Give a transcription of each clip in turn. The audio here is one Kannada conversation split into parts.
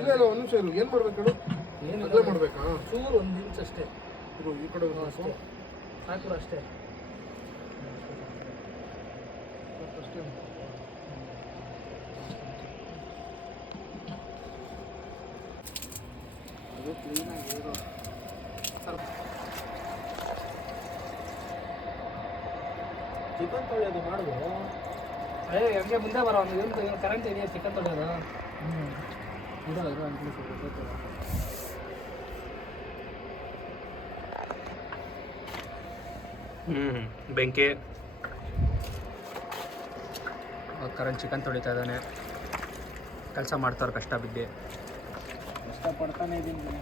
ಇಲ್ಲ ಇಲ್ಲ, ಒಂದು ನಿಮಿಷ ಇರು. ಏನು ಮಾಡ್ಬೇಕು ಹೇಳು? ಅಗಲ ಮಾಡಬೇಕಾ? ಚೂರು 1 ಇಂಚ್ ಅಷ್ಟೇ. ಇದು ಈ ಕಡೆ ಅಷ್ಟೇ ಸಾಕು, ಅಷ್ಟೇ ಅಷ್ಟೇ. ಅದು ಕ್ಲೀನಾಗಿ ಇರೋ ಸ್ವಲ್ಪ ಚಿಕನ್ ತೊಳೆಯೋದು ಮಾಡೋದು. ಹಂಗೆ ಮುಂದೆ ಬರೋ ಒಂದು ಕರೆಂಟ್ ಇದೆಯಾ ಚಿಕನ್ ತೊಳೆಯೋದು? ಬೆಂಕಿ ಕರಣ್ ಚಿಕನ್ ತೊಳಿತಾ ಇದ್ದಾನೆ. ಕೆಲಸ ಮಾಡ್ತಾರೆ ಕಷ್ಟ ಬಿದ್ದು. ಕಷ್ಟಪಡ್ತಾನೆ ಇದ್ದೀನಿ.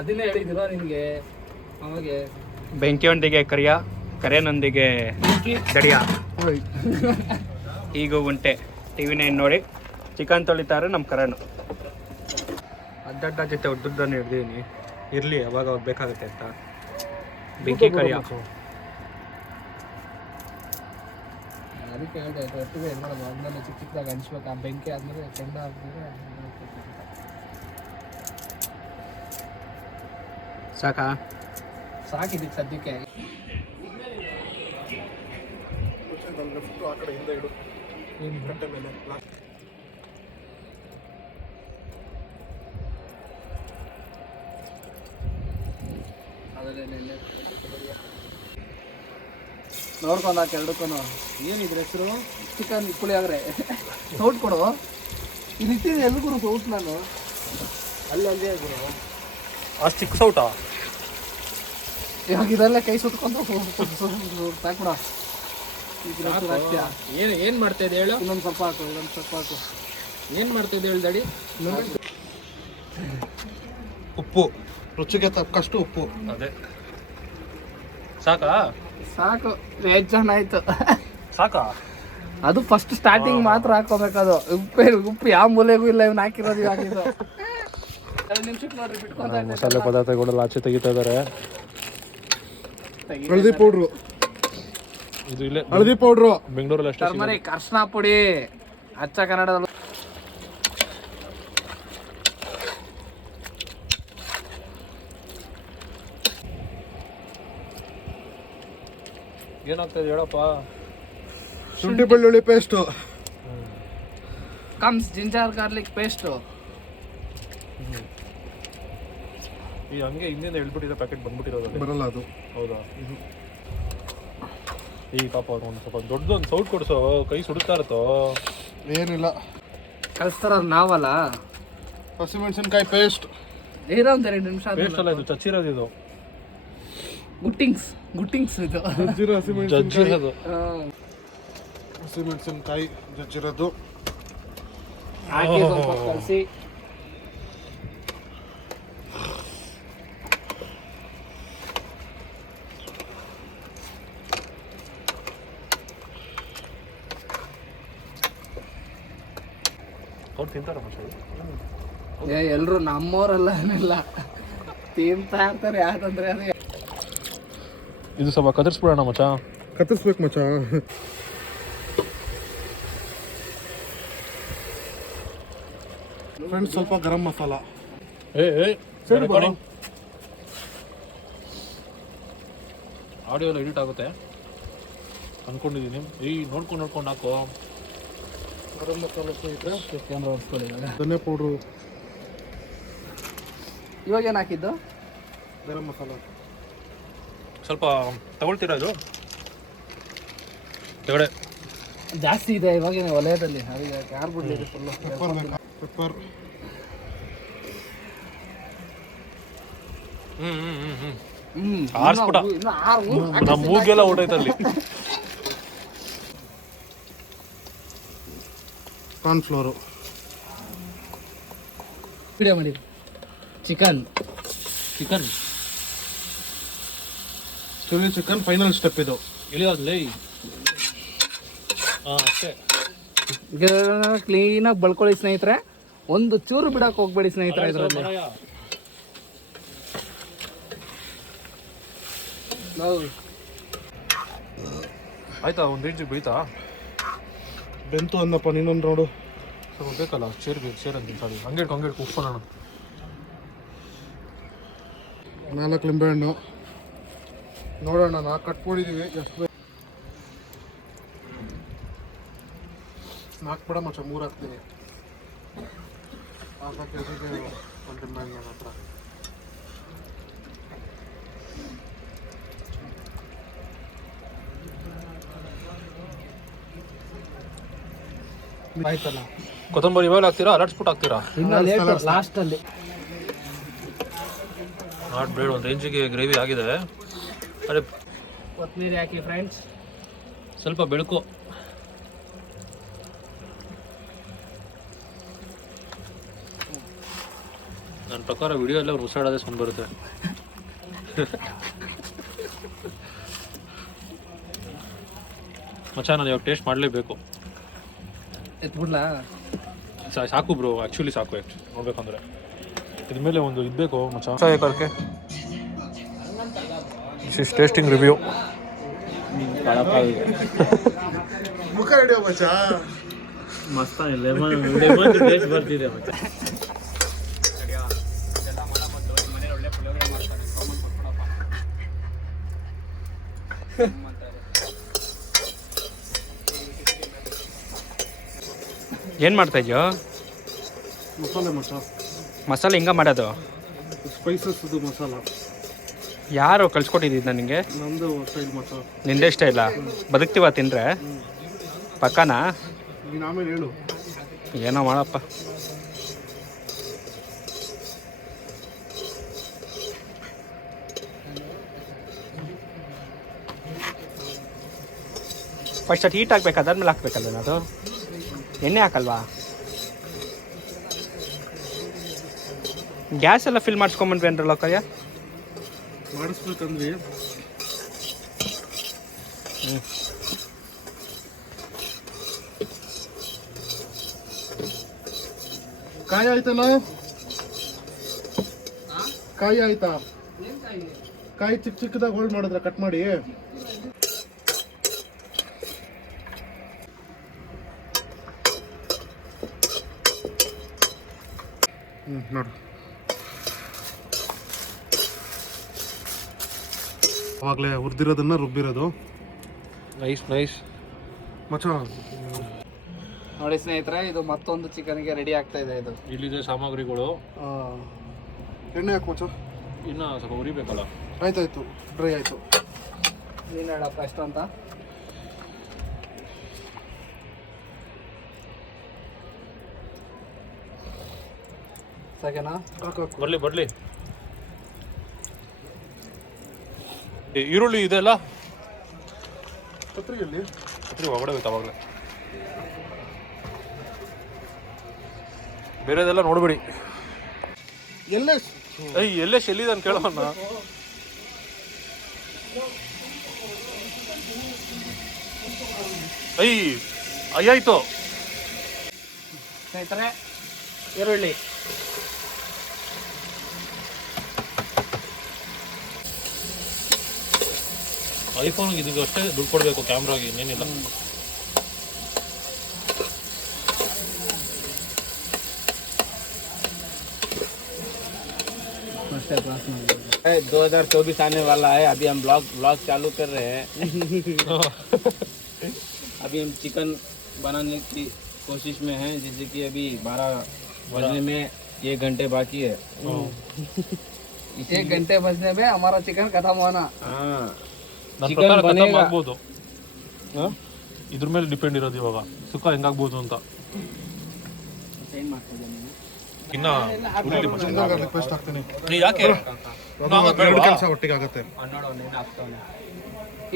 ಅದನ್ನೇ ಹೇಳಿದಿರೋ ನಿನಗೆ ಅವಾಗೆ. ಬೆಂಕಿಯೊಂದಿಗೆ ಕರೆಯನೊಂದಿಗೆ ದಡಿಯ. ಈಗ ಉಂಟೆ TV9 ನೋಡಿ ಚಿಕನ್ ತೊಳಿತಾರೆ ನಮ್ಮ ಕರಣ್. ಅಡ್ಡಡ್ಡ ಜೊತೆ ಉದ್ದುದ್ದನ್ನು ಹಿಡ್ದೀನಿ, ಇರಲಿ ಅವಾಗ ಅವಾಗ ಬೇಕಾಗುತ್ತೆ ಅಂತ. ಬೆಂಕಿ ಕರಿಯ ಅದಕ್ಕೆ ಹೇಳಿದೆ ಒಟ್ಟಿಗೆ ಇದು ಮಾಡೋದು. ಅದನ್ನೆಲ್ಲ ಚಿಕ್ಕ ಚಿಕ್ಕದಾಗಿ ಹಂಚ್ಬೇಕು. ಆ ಬೆಂಕಿ ಆದಮೇಲೆ ಕೆಂಡ ಆದ್ಮೇಲೆ ಸಾಕಾ? ಸಾಕಿದ್ದಕ್ಕೆ ಸದ್ಯಕ್ಕೆ. ಆ ಕಡೆ ಹಿಂದೆ ಇಡು, ಗಂಟೆ ಮೇಲೆ. ನೋಡ್ಕೊಂಡಾಕ ಎರಡಕ್ಕೂ ಏನಿದ್ರೆ ಹೆಸರು ಚಿಕನ್ ಪುಳಿಯೋಗರೆ. ಸೌಟ್ ಕೊಡು. ಇದು ಇಟ್ಟಿದೆ ಎಲ್ಗುರು ಸೌಟ್ ನಾನು ಅಲ್ಲಿ ಗುರು ಅಷ್ಟು ಚಿಕ್ಕ ಸೌಟ. ಇವಾಗ ಇದೆಲ್ಲ ಕೈ ಸುಟ್ಕೊಂಡು ಸಾಕ್ಬಿಡ. ಏನು ಮಾಡ್ತಾ ಇದೆ ಹೇಳು? ಇನ್ನೊಂದು ಸ್ವಲ್ಪ ಹಾಕು, ಇನ್ನೊಂದು ಸ್ವಲ್ಪ ಹಾಕು. ಏನು ಮಾಡ್ತಿದ್ದೆ ಹೇಳಿ ದಡಿ? ಉಪ್ಪು ರುಚಿಗೆ ತಕ್ಕಷ್ಟು ಉಪ್ಪು. ಅದೇ ಸಾಕಾ? ಸಾಕು, ಹೆಚ್ಚಾಯ್ತು. ಸಾಕಾ? ಅದು ಫಸ್ಟ್ ಸ್ಟಾರ್ಟಿಂಗ್ ಮಾತ್ರ ಹಾಕೋಬೇಕದು. ಉಪ್ಪು ಯಾವ ಮೂಲೆಗೂ ಇಲ್ಲ. ಇವ್ನು ಹಾಕಿರೋದು ಹಾಕಿದ್ದು 2 ನಿಮಿಷಕ್ಕೆ ನೋಡ್ರಿ ಬಿಟ್ಕೊಂತ. ಮಸಾಲೆ ಪದಾರ್ಥಗಳೆಲ್ಲ ಆಚೆ ತೆಗಿತಾ ಇದ್ದಾರೆ. ಹಳದಿ ಪೌಡ್ರು, ಇದು ಇಲ್ಲೇ ಹಳದಿ ಪೌಡ್ರು ಬೆಂಗಳೂರಲ್ಲಿ ಅಷ್ಟೇ. ಟರ್ಮರಿಕ್ ಅರ್ಶಿನ ಪುಡಿ ಅಚ್ಚ ಕನ್ನಡದಲ್ಲಿ. ಏನಾಗ್ತದೆ ಹೇಳಪ್ಪ? ಶುಂಠಿ ಬೆಳ್ಳುಳ್ಳಿ paste, comes ginger garlic paste. ಈ ಹಂಗೆ ಹಿಂದಿಂದ ಹೇಳ್ಬಿಟ್ಟಿರೋ ಪ್ಯಾಕೆಟ್ ಬಂದ್ಬಿಟ್ಟಿರೋದು ಬರಲ್ಲ ಅದು. ಹೌದಾ? ಈ ಪಾಪ ಒಂದು ಸ್ವಲ್ಪ ದೊಡ್ಡದೊಂದು ಸೌಟ್ ಕೊಡಿಸೋ, ಕೈ ಸುಡುತ್ತಾ ಇರುತ್ತೋ. ಏನಿಲ್ಲ, ಕಳಿಸ್ತಾರ ನಾವಲ್ಲ. ಹಸಿಮೆಣಸಿನ್ಕಾಯಿ ಪೇಸ್ಟ್. ಏನೋ ಒಂದು 2 ನಿಮಿಷ. ಪೇಸ್ಟ್ ಅಲ್ಲ ಇದು, ಚಚ್ಚಿರೋದು ಇದು. ಗುಟ್ಟಿಂಗ್ಸ್ ಇದು. ಜಜ್ಜಿರೋ ಹಸಿಮೆಣಸಿನ್ಕಾಯಿ, ಜಜ್ಜಿರೋದು ಹಸಿಮೆಣಸಿನ್ಕಾಯಿ ಜಜ್ಜಿರೋದು ಹಾಕಿ ಸ್ವಲ್ಪ ಕಲಸಿ. ಅವ್ರು ತಿಂತಾರ ಮಸಾಲೆ? ಎಲ್ರು ನಮ್ಮವರೆಲ್ಲ ಏನಿಲ್ಲ ತಿಂತಾ ಇರ್ತಾರೆ. ಯಾಕಂದ್ರೆ ಅದು ಇದು ಸ್ವಲ್ಪ ಕದರ್ಸ್ಬಿಡೋಣ ಮಚ್ಚ. ಕತ್ತರಿಸ್ಬೇಕು ಮಚ್ಚ. ಫ್ರೆಂಡ್ಸ್ ಸ್ವಲ್ಪ ಗರಂ ಮಸಾಲ. ಆಡಿಯೋ ಎಲ್ಲ ಎಡಿಟ್ ಆಗುತ್ತೆ ಅನ್ಕೊಂಡಿದ್ದೀನಿ. ನೋಡ್ಕೊಂಡು ಹಾಕೋ. ಗರಂ ಮಸಾಲ ಸ್ನೇಹಿತರೆ. ಕ್ಯಾಮ್ರಾ ಹೊಡ್ಸ್ಕೊಳ್ಳಿ. ಧನಿಯಾ ಪೌಡ್ರು. ಇವಾಗ ಏನು ಹಾಕಿದ್ದು? ಗರಂ ಮಸಾಲ ಸ್ವಲ್ಪ ತಗೊಳ್ತೀರಾ? ಇದು ತಗಡೆ ಜಾಸ್ತಿ ಇದೆ ಇವಾಗಿನ ವಲಯದಲ್ಲಿ. ಅದಕ್ಕೆ ಯಾರು ಬಿಡಲಿ ಫುಲ್ಲು. ಪೆಪ್ಪರ್. ಆರ್ಸ್ಬಿಡ. ನಮ್ಮ ಮೂಗೆಲ್ಲ ಹೊಡೈತಲ್ಲಿ. ಕಾರ್ನ್ಫ್ಲೋರು. ವಿಡಿಯೋ ಮಾಡಿ. Chicken chilli chicken final step ಇದು. ಇಳಿಯೋದ್ಲೇ. ಅಷ್ಟೇ. ಕ್ಲೀನಾಗಿ ಬಳ್ಕೊಳ್ಳಿ ಸ್ನೇಹಿತರೆ. ಒಂದು ಚೂರು ಬಿಡಕ್ಕೆ ಹೋಗ್ಬೇಡಿ ಸ್ನೇಹಿತರೆ ಇದರಲ್ಲಿ. ಆಯ್ತಾ? ಒಂದು ಇಂಚಿಗೆ ಬೀಳ್ತಾ ಬೆಂತು ಅಂದಪ್ಪ. ನೀನೊಂದು ನೋಡು. ಸ್ವಲ್ಪ ಬೇಕಲ್ಲ ಚೇರ್ ಬೇಕು ಚೇರ್ ಅಂತ ಸಾರಿ ಹಂಗೆ ಉಪ್ಪು ನಾನು 4 ಲಿಂಬೆಹಣ್ಣು ನೋಡೋಣ ನಾವು ಕಟ್ಕೊಂಡಿದ್ದೀವಿ ಎಷ್ಟು 4 ಬೇಡ ಮಚ್ಚ 3 ಹಾಕ್ತೀನಿ ಹಾಕಿ ಒಂದು ಲಿಂಬೆಹಣ್ಣು ನನ್ನ ಹತ್ರ ಆಯ್ತಲ್ಲ ಕೊತ್ತಂಬರಿ ಇವಾಗ ಹಾಕ್ತೀರಾ ಅಲರ್ಟ್ಸ್ಬಿಟ್ಟು ಹಾಕ್ತೀರಾ ಇನ್ನು ಲೇಟ್ ಲಾಸ್ಟಲ್ಲಿ ನಾಟ್ ಬೇಡ ಒಂದು ರೇಂಜಿಗೆ ಗ್ರೇವಿ ಆಗಿದೆ ಅದೇ ಕೊತ್ತಂಬರಿ ಹಾಕಿ ಫ್ರೆಂಡ್ಸ್ ಸ್ವಲ್ಪ ಬೆಳಕು ನನ್ನ ಪ್ರಕಾರ ವಿಡಿಯೋ ಎಲ್ಲ ಉಸಾಡೋದೇ ಸ್ಮೆಲ್ ಬರುತ್ತೆ ಮಚ್ಚ ನಾನು ಇವಾಗ ಟೇಸ್ಟ್ ಮಾಡಲೇಬೇಕು ಎತ್ಬಿಡ್ಲಾ ಸಾಕು ಬ್ರೋ ಆ್ಯಕ್ಚುಲಿ ಸಾಕು ನೋಡ್ಬೇಕಂದ್ರೆ ಇದ್ರ ಮೇಲೆ ಒಂದು ಇದ್ಬೇಕು ಮಚ್ಚ ಕರ್ಕೆ ದಿಸ್ ಇಸ್ ಟೇಸ್ಟಿಂಗ್ ರಿವ್ಯೂ ಮುಖ ಹಿಡಿಯೋ ಮಚ್ಚ ಮಸ್ತ್ ಲೆಮನ್ ಟೇಸ್ಟ್ ಬರ್ತಿದೆ ಮಚ್ಚ ಏನು ಮಾಡ್ತಾ ಇದೆಯೋ ಮಸಾಲೆ ಮಚ್ಚ ಮಸಾಲೆ ಹಿಂಗೆ ಮಾಡೋದು ಸ್ಪೈಸಸ್ ಇದು ಮಸಾಲ ಯಾರು ಕಳ್ಸ್ಕೊಟ್ಟಿದ್ದು ನನಗೆ ನಂದು ಸ್ಟೈಲ್ ಮಚ್ಚ ನಿಂದೇ ಇಷ್ಟ ಇಲ್ಲ ಬದುಕ್ತೀವ ತಿಂದರೆ ಪಕ್ಕನಾ ನೀನು ಆಮೇಲೆ ಹೇಳು ಏನೋ ಮಾಡಪ್ಪ ಫಸ್ಟ್ ಅದು ಹೀಟ್ ಹಾಕ್ಬೇಕು ಅದಾದ್ಮೇಲೆ ಹಾಕ್ಬೇಕಲ್ಲ ಅದು ಎಣ್ಣೆ ಹಾಕಲ್ವಾ ಗ್ಯಾಸ್ ಎಲ್ಲ ಫಿಲ್ ಮಾಡಿಸ್ಕೊಂಬಂದ್ವಿ ಅಂದ್ರಲ್ಲ ಕಯ್ಯ ಮಾಡಿಸ್ಬೇಕಂದ್ರೆ ಕಾಯಿ ಆಯ್ತಲ್ಲ ಕಾಯಿ ಆಯ್ತಾ ಕಾಯಿ ಚಿಕ್ಕ ಚಿಕ್ಕದಾಗಿ ಹೋಲ್ಡ್ ಮಾಡಿದ್ರ ಕಟ್ ಮಾಡಿ ನೋಡು ಅವಾಗಲೇ ಹುರಿದಿರೋದನ್ನ ರುಬ್ಬಿರೋದು ನೈಸ್ ನೈಸ್ ಮಚ್ಚ ನೋಡಿ ಸ್ನೇಹಿತರೆ ಇದು ಮತ್ತೊಂದು ಚಿಕನ್ಗೆ ರೆಡಿ ಆಗ್ತಾ ಇದೆ ಇದು ಇಲ್ಲಿದೆ ಸಾಮಗ್ರಿಗಳು ಎಣ್ಣೆ ಹಾಕು ಮಚ್ಚ ಇನ್ನು ಸ್ವಲ್ಪ ಉರಿಬೇಕಲ್ಲ ಆಯ್ತಾಯ್ತು ಡ್ರೈ ಆಯ್ತು ನೀನು ಹೇಳಪ್ಪ ಎಷ್ಟು ಅಂತ ಸಾಕೇನಾ ಹಾಕು ಬರ್ಲಿ ಈರುಳ್ಳಿ ಇದೆ ಅಲ್ಲ ಕತ್ರಿಯಲ್ಲಿ ಕತ್ರಿ ಒಳಗಡೆ ಹೋಯ್ತು ಅವಾಗಲೇ ಬೇರೆದೆಲ್ಲ ನೋಡ್ಬೇಡಿ ಎಲ್ಲೇ ಎಲ್ಲೇ ಶೆಲ್ಲಿದೆ ಅಂತ ಕೇಳೋಣ ಅಯ್ಯಾಯ್ತು ಸ್ನೇಹಿತರೆ ಈರುಳ್ಳಿ ಐಫೋನ್ಗೆ ಇದಕ್ಕೆ ಅಷ್ಟೇ ದುಡ್ಡು ಕೊಡಬೇಕು ಕ್ಯಾಮ್ರಾಗೆ ಇನ್ನೇನಿಲ್ಲ है 2024 आने वाला है अभी हम ब्लॉग चालू कर रहे हैं अभी हम चिकन बनाने की कोशिश में हैं जैसे कि अभी 12 बजने में 1 घंटे बाकी है 1 घंटे बजने में हमारा चिकन खत्म होना ಚಿಕನ್ ಆಗ್ಬೋದು ಇದ್ರ ಮೇಲೆ ಡಿಪೆಂಡ್ ಇರೋದು ಇವಾಗ ಸುಖ ಹೆಂಗಾಗ್ಬೋದು ಅಂತ ಇನ್ನ ರಿಕ್ವೆಸ್ಟ್ ಆಗ್ತೀನಿ ಯಾಕೆ ಎರಡು ಕೆಲಸ ಒಟ್ಟಿಗೆ ಆಗುತ್ತೆ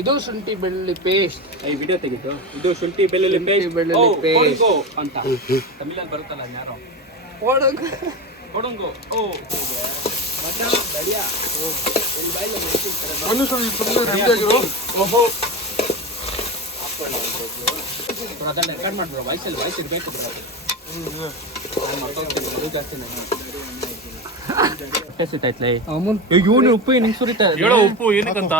ಇದು ಶುಂಠಿ ಬೆಳ್ಳುಳ್ಳಿ ಪೇಸ್ಟ್ ಈ ವಿಡಿಯೋ ತೆಗಿತು ಇದು ಶುಂಠಿ ಬೆಳ್ಳುಳ್ಳಿ ಬೆಳ್ಳುಳ್ಳಿ ಪೇಸ್ಟ್ ಅಂತ ತಮಿಳಲ್ಲಿ ಬರುತ್ತಲ್ಲ ಯಾರೋ ಓಡಂಗು ಕೊಡಂಗು ರೆಕಾರ್ಡ್ ಮಾಡ್ಬಿಡು ವಾಯ್ಸಲ್ಲಿ ವಾಯ್ಸ್ ಇರಬೇಕು ಇವನು ಉಪ್ಪು ನಿಂಗೆ ಸುರಿತಾ ಹೇಳೋ ಉಪ್ಪು ಏನಕ್ಕಂತ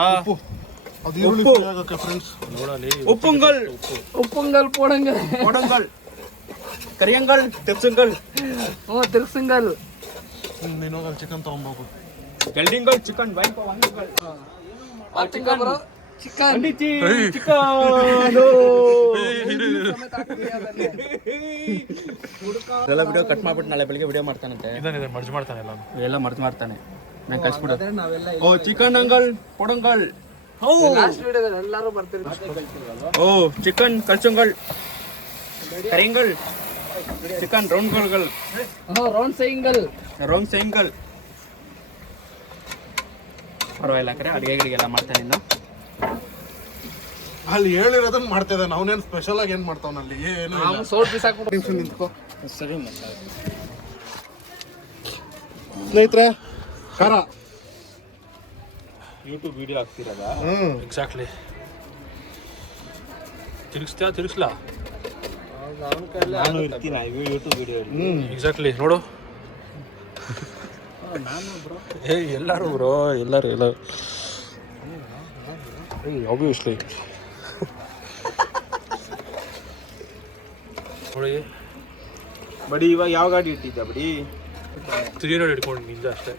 ಅದು ಈರುಳ್ಳಿ ಫ್ರೈ ಆಗಕ್ಕೆ ಫ್ರೆಂಡ್ಸ್ ನೋಡಲಿ ಉಪ್ಪುಂಗಲ್ ಉಪ್ಪುಂಗಲ್ ಪೋಡಂಗಲ್ ಕೊಡಂಗಲ್ ಕರಿಯಂಗಲ್ ತಿರ್ಸಂಗಲ್ ಹ್ಞೂ ತಿರ್ಸಂಗಲ್ ನೀನು ಚಿಕನ್ ತೊಗೊಂಬೋಗು. ಗೆಲ್ಡಿಂಗಲ್ ಚಿಕನ್ ವೈಪ್ ವಾಂಗಲ್ ಚಿಕನ್ ಬರೋ ಚಿಕನ್ ಎಲ್ಲ ವಿಡಿಯೋ ಕಟ್ ಮಾಡ್ಬಿಟ್ಟು ನಾಳೆ ಬೆಳಿಗ್ಗೆ ವಿಡಿಯೋ ಮಾಡ್ತಾನಂತೆ. ಇದನ್ನಿದೆ ಮರ್ಜ್ ಮಾಡ್ತಾನೆ ಎಲ್ಲ ಎಲ್ಲ ಮರ್ತು ಮಾಡ್ತಾನೆ. ನಾನು ಕಳ್ಸ್ಬಿಡು. ನಾವೆಲ್ಲ ಓ ಚಿಕನ್ ಅಂಗಲ್ ಕೊಡಂಗಲ್. ಲಾಸ್ಟ್ ವಿಡಿಯೋದಲ್ಲಿ ಎಲ್ಲರೂ ಬರ್ತೀರಿ. ಓ ಚಿಕನ್ ಕಲ್ಸಂಗಲ್ ಕರಿಂಗಲ್ ಚಿಕನ್ ರೌಂಡ್ಗಲ್ ರೌಂಡ್ ಸೈಂಗಲ್ ರೌಂಡ್ ಸೈಂಗಲ್. ಪರವಾಗಿಲ್ಲ ಕರೆ ಅಡುಗೆಗಳಿಗೆಲ್ಲ ಮಾಡ್ತಾನೆ ಇನ್ನು. ಅಲ್ಲಿ ಹೇಳಿರೋದನ್ನ ಮಾಡ್ತಾ ಇದ್ದಾನೆ. ಅವನೇನು ಸ್ಪೆಷಲ್ ಆಗಿ ಏನ್ ಮಾಡ್ತಾವನ ಅಲ್ಲಿ ಏನು ನಾವು ಸೋಟ್ ಬಿಸಾಕ್ಬಿಟ್ಟು ನಿಂತ್ಕೋ. ಸರಿ ಮತ್ತೆ ಸ್ನೇಹಿತರೆ ಖಾರ ಯೂಟ್ಯೂಬ್ ವಿಡಿಯೋ ಹಾಕ್ತಿರಲ್ಲ ಹ್ಮ್ ಎಕ್ಸಾಕ್ಟ್ಲಿ. ತಿರುಗಿಸ್ಲಾ ನಾನು ಇರ್ತೀನಿ ಯೂಟ್ಯೂಬ್ ವಿಡಿಯೋ. ಎಕ್ಸಾಕ್ಟ್ಲಿ ನೋಡು. ಎಲ್ಲರೂ ಬ್ರೋ ಎಲ್ಲರೂ ಆಬ್ವಿಯಸ್ಲಿ ನೋಡಿ. ಬಡಿ ಇವಾಗ ಯಾವ ಗಾಡಿ ಇಟ್ಟಿದ್ದ ಬಡಿ? 300 ಇಟ್ಕೊಂಡು ನಿಂದ ಅಷ್ಟೇ.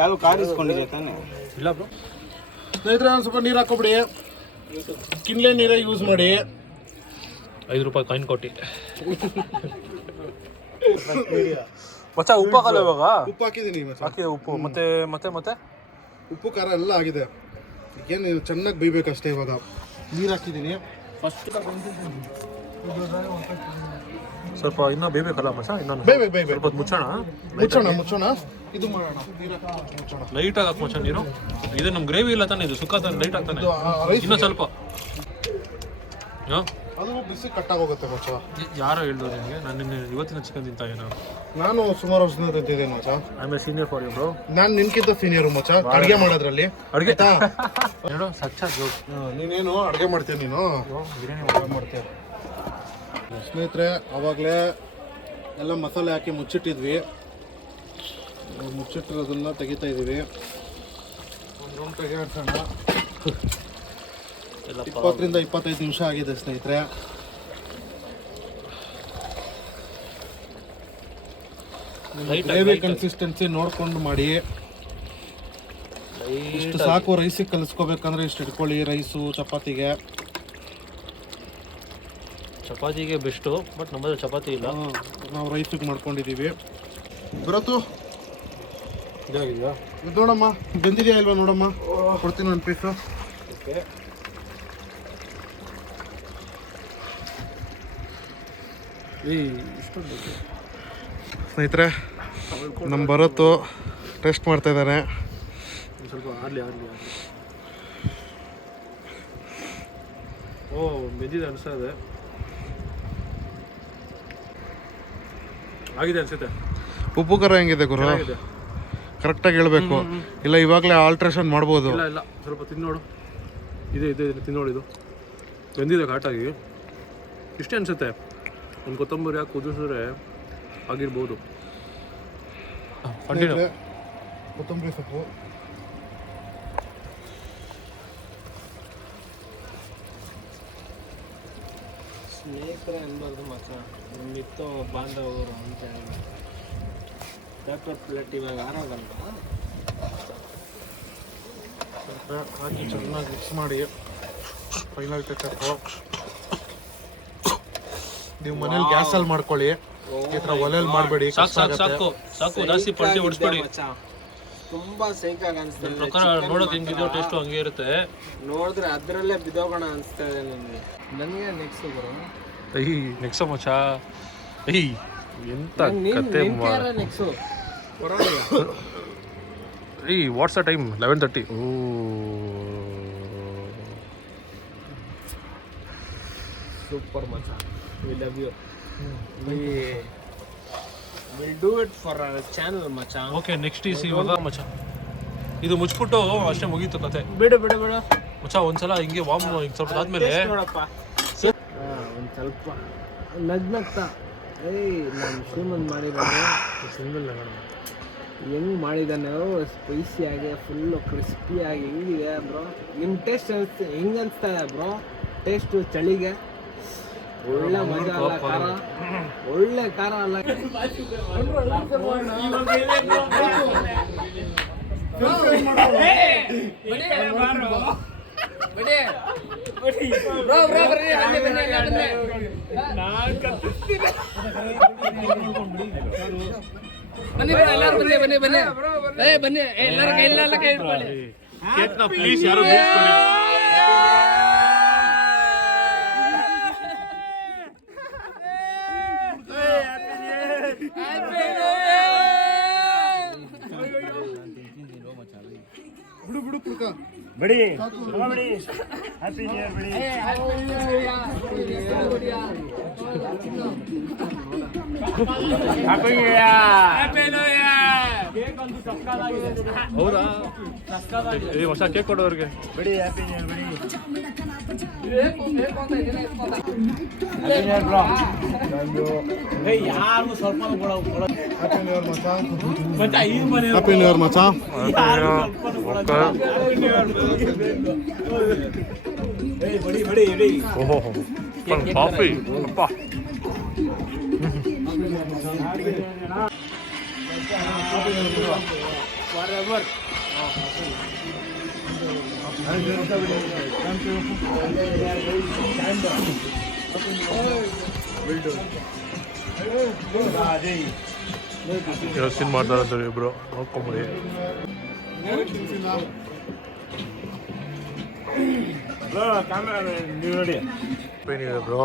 ಯಾವ ಕಾರ್ ಇಸ್ಕೊಂಡಿದ್ಯಾ ತಾನೆ? ಇಲ್ಲ ಬ್ರೋ. ಸ್ನೇಹಿತರೆ ಒಂದು ಸ್ವಲ್ಪ ನೀರು ಹಾಕೋಬಿಡಿ. ಕಿನ್ಲೆ ನೀರೇ ಯೂಸ್ ಮಾಡಿ. 5 ರೂಪಾಯಿ ಕಾಯಿನ್ ಕೊಟ್ಟು ಮಚ್ಚ ಉಪ್ಪು ಹಾಕಲ್ಲ ಇವಾಗ. ಉಪ್ಪು ಹಾಕಿದ್ದೀನಿ ಹಾಕಿದೆ ಉಪ್ಪು ಮತ್ತೆ ಮತ್ತೆ ಮತ್ತೆ ಉಪ್ಪು ಖಾರ ಎಲ್ಲ ಆಗಿದೆ. ಏನು ಚೆನ್ನಾಗಿ ಬೇಯ್ಬೇಕಷ್ಟೇ. ಇವಾಗ ನೀರು ಹಾಕಿದ್ದೀನಿ. ಫಸ್ಟ್ ಸ್ವಲ್ಪ ಇನ್ನೂ ಬೇಯಬೇಕಲ್ಲ ಮಚ್ಚ. ಇನ್ನೊಂದು ಬೇಯ್ಬೇಕು ಸ್ವಲ್ಪ ಹೊತ್ತು ಮುಚ್ಚೋಣ. ಇದು ಮಾಡೋಣ. ನೀರು ಹಾಕಿ ಮುಚ್ಚೋಣ. ಲೈಟಾಗಿ ಹಾಕಿ ಮಚ್ಚ ನೀರು. ಇದು ನಮ್ಮ ಗ್ರೇವಿ ಇಲ್ಲ ತಾನೆ, ಇದು ಸುಕ್ಕ ತಾನೆ, ಲೈಟ್ ಆಗ್ತಾನೆ. ಇನ್ನೂ ಸ್ವಲ್ಪ ಹಾಂ ಅದು ಬಿಸಿ ಕಟ್ಟಾಗೋಗುತ್ತೆ ಮಚ್ಚ. ಯಾರೋ ಹೇಳ್ದು ನಿಮಗೆ? ನಾನು ನಿನ್ನೆ ಇವತ್ತಿನ ಚಿಕನ್ ತಿಂತ ಏನೋ. ನಾನು ಸುಮಾರು ವರ್ಷದಿಂದ ತಿಂತಿದ್ದೇನೆ ಮಚ್ಚ. I am a senior for you bro. ನಾನು ನಿನ್ಕಿಂತ ಸೀನಿಯರು ಮಚ್ಚ ಅಡುಗೆ ಮಾಡೋದ್ರಲ್ಲಿ. ಅಡುಗೆ ಹೇಳು ಸಚ್ಚ ಜೋಕ್. ನೀನೇನು ಅಡುಗೆ ಮಾಡ್ತೀಯ ನೀನು? ಬಿರಿಯಾನಿ ಮಾಡ್ತೀಯ. ಸ್ನೇಹಿತರೆ ಅವಾಗಲೇ ಎಲ್ಲ ಮಸಾಲೆ ಹಾಕಿ ಮುಚ್ಚಿಟ್ಟಿದ್ವಿ. ಮುಚ್ಚಿಟ್ಟಿರೋದನ್ನ ತೆಗಿತಾ ಇದ್ದೀವಿ. ಒಂದು ರೌಂಡ್ ತೆಗೆಯೋಣ. 20ರಿಂದ 25 ನಿಮಿಷ ಆಗಿದೆ ಸ್ನೇಹಿತರೆ. ಗ್ರೇವಿ ಕನ್ಸಿಸ್ಟೆನ್ಸಿ ನೋಡ್ಕೊಂಡು ಮಾಡಿ. ಇಷ್ಟು ಸಾಕು. ರೈಸಿಗೆ ಕಲಿಸ್ಕೋಬೇಕಂದ್ರೆ ಇಷ್ಟು ಇಟ್ಕೊಳ್ಳಿ. ರೈಸು ಚಪಾತಿಗೆ ಬೆಸ್ಟು, ಬಟ್ ನಮ್ಮದು ಚಪಾತಿ ಇಲ್ಲ. ನಾವು ರೈಸಿಗೆ ಮಾಡ್ಕೊಂಡಿದ್ದೀವಿ. ಬರತ್ತು ಇದಾಗಿದೆಯಾ? ಇದು ನೋಡಮ್ಮ, ಬೆಂದಿದೆಯಾ ಇಲ್ವಾ ನೋಡಮ್ಮ. ಕೊಡ್ತೀನಿ ಒಂದು ಪೀಸು. ಓಕೆ. ಸ್ನೇಹಿತರೆ ನಮ್ಮ ಭರತ್ತು ಟೆಸ್ಟ್ ಮಾಡ್ತಾ ಇದ್ದಾನೆ. ಸ್ವಲ್ಪ ಆಡಲಿ. ಓ ಬೆಂದಿದೆ ಅನಿಸ್ತಾ ಇದೆ. ಆಗಿದೆ ಅನಿಸುತ್ತೆ. ಉಪ್ಪು ಖಾರ ಹೆಂಗಿದೆ ಗುರು? ಕರೆಕ್ಟಾಗಿ ಹೇಳ್ಬೇಕು. ಇಲ್ಲ ಇವಾಗಲೇ ಆಲ್ಟ್ರೇಷನ್ ಮಾಡ್ಬೋದು. ಇಲ್ಲ ಸ್ವಲ್ಪ ತಿನ್ನೋಡು. ಇದೆ ತಿನ್ನೋಡು. ಇದು ಬೆಂದಿದೆ ಘಾಟಾಗಿ. ಇಷ್ಟೇ ಅನಿಸುತ್ತೆ. ಒಂದು ಕೊತ್ತಂಬರಿ ಹಾಕಿ ಕುದಿಸಿದ್ರೆ ಆಗಿರ್ಬೋದು. ಕೊತ್ತಂಬರಿ ಸೊಪ್ಪು ಸ್ನೇಹಿತರೆ ಅನ್ಬಾರ್ದು ಮಚ್ಚ. ನಿಮ್ಮಿತ್ತು ಬಾಂಧವರು ಅಂತ ಹೇಳಿ ಪೇಪರ್ ಪ್ಲೇಟ್ ಇವಾಗ ಆರಾಗಲ್ವಾ? ಹಾಕಿ ಚೆನ್ನಾಗಿ ಮಿಕ್ಸ್ ಮಾಡಿ. Final touch. ನೀವು ಮನೇಲಿ ಗ್ಯಾಸಲ್ಲಿ ಮಾಡ್ಕೊಳ್ಳಿ. ಈ ಥರ ಒಲೆಯಲ್ಲಿ ಮಾಡಬೇಡಿ. ಸಾಕು ಜಾಸ್ತಿ ಪಲ್ಟಿ ಹೊಡಿಸ್ಬೇಡಿ. ತುಂಬಾ ಸೇಕಾಗಿ ಅನಿಸ್ತದೆ. ಪ್ರಕಾರ ನೋಡೋಕೆ ಹೆಂಗಿದೆಯೋ ಟೇಸ್ಟು ಹಂಗೆ ಇರುತ್ತೆ. ನೋಡಿದ್ರೆ ಅದರಲ್ಲೇ ಬಿದೋಗೋಣ ಅನಿಸ್ತಾ ಇದೆ ನನಗೆ. ನೆಕ್ಸ್ಟ್ ಬರೋ ನೆಕ್ಸ್ಟ್ ಮಚ್ಚ. ಎಂತ ಕತೆ next what's the time? 11:30. Super ಮಚ್ಚ. We love you. Will do it for our channel ಮಚ್ಚ. ಓಕೆ ನೆಕ್ಸ್ಟ್ ಈಸ್ ಇವಾಗ ಮಚ್ಚ ಇದು ಮುಚ್ಚಿಬಿಟ್ಟು ಅಷ್ಟೇ ಮುಗೀತು ಕತೆ. ಬಿಡು ಮಚ್ಚ ಒಂದ್ಸಲ ಹಿಂಗೆ ವಾಮ್ ಸ್ವಲ್ಪ ಆದ್ಮೇಲೆ ನೋಡಪ್ಪ. ಒಂದು ಸ್ವಲ್ಪ ನಗ್ನಗ್ತಾ ನಾನು ಶ್ರೀಮಂತ್ ಮಾಡಿದ್ದಾನೆ. ಹೆಂಗೆ ಮಾಡಿದ್ದಾನೆ ಸ್ಪೈಸಿಯಾಗಿ ಫುಲ್ಲು ಕ್ರಿಸ್ಪಿಯಾಗಿ ಹೆಂಗಿದೆ ಬ್ರೋ? ನಿಮ್ಮ ಟೇಸ್ಟ್ ಹೆಂಗೆ ಅನಿಸ್ತಾ ಇದೆ ಬ್ರೋ? ಟೇಸ್ಟು ಚಳಿಗೆ ಒಳ್ಳೆ ಮಜಾ ಅಲ್ಲ ಖಾರ, ಒಳ್ಳೆ ಖಾರ ಅಲ್ಲ. ಬನ್ನಿ ಎಲ್ಲರೂ ಬನ್ನಿ ಬನ್ನಿ ಬನ್ನಿ ಬನ್ನಿ ಎಲ್ಲರ ಕೈ ಎಲ್ಲ ಕೈ ಹಿಡ್ಕೊಳ್ಳಿ. ಪ್ಲೀಸ್ ಯಾರು ಬೇಯಿಸ್ಕೊಳ್ಳಿ. ಬಿಡಿ ಬಿಡಿ ಹ್ಯಾಪಿ ನ್ಯೂ ಇಯರ್ ಬಿಡಿ. ಹೌದಾ ಈ ಹೊಸ ಕೇಕ್ ಕೊಡೋರಿಗೆ ಬಿಡಿ ಹ್ಯಾಪಿ ನ್ಯೂ ಇಯರ್ ಬಿಡಿ. ಯಾರು ಸ್ವಲ್ಪ ಹ್ಯಾಪಿ ನ್ಯೂ ಇಯರ್ ಮಚ್ಚ. ಓಹೋ ಕಾಫಿ ಅಪ್ಪ. ಯೋಚನೆ ಮಾಡ್ತಾರಂತಾರೆ ಇಬ್ರು, ನೋಡ್ಕೊಂಬಿಡಿ. ನೀವು ನೋಡಿ ಏನಿದೆ ಬ್ರೋ?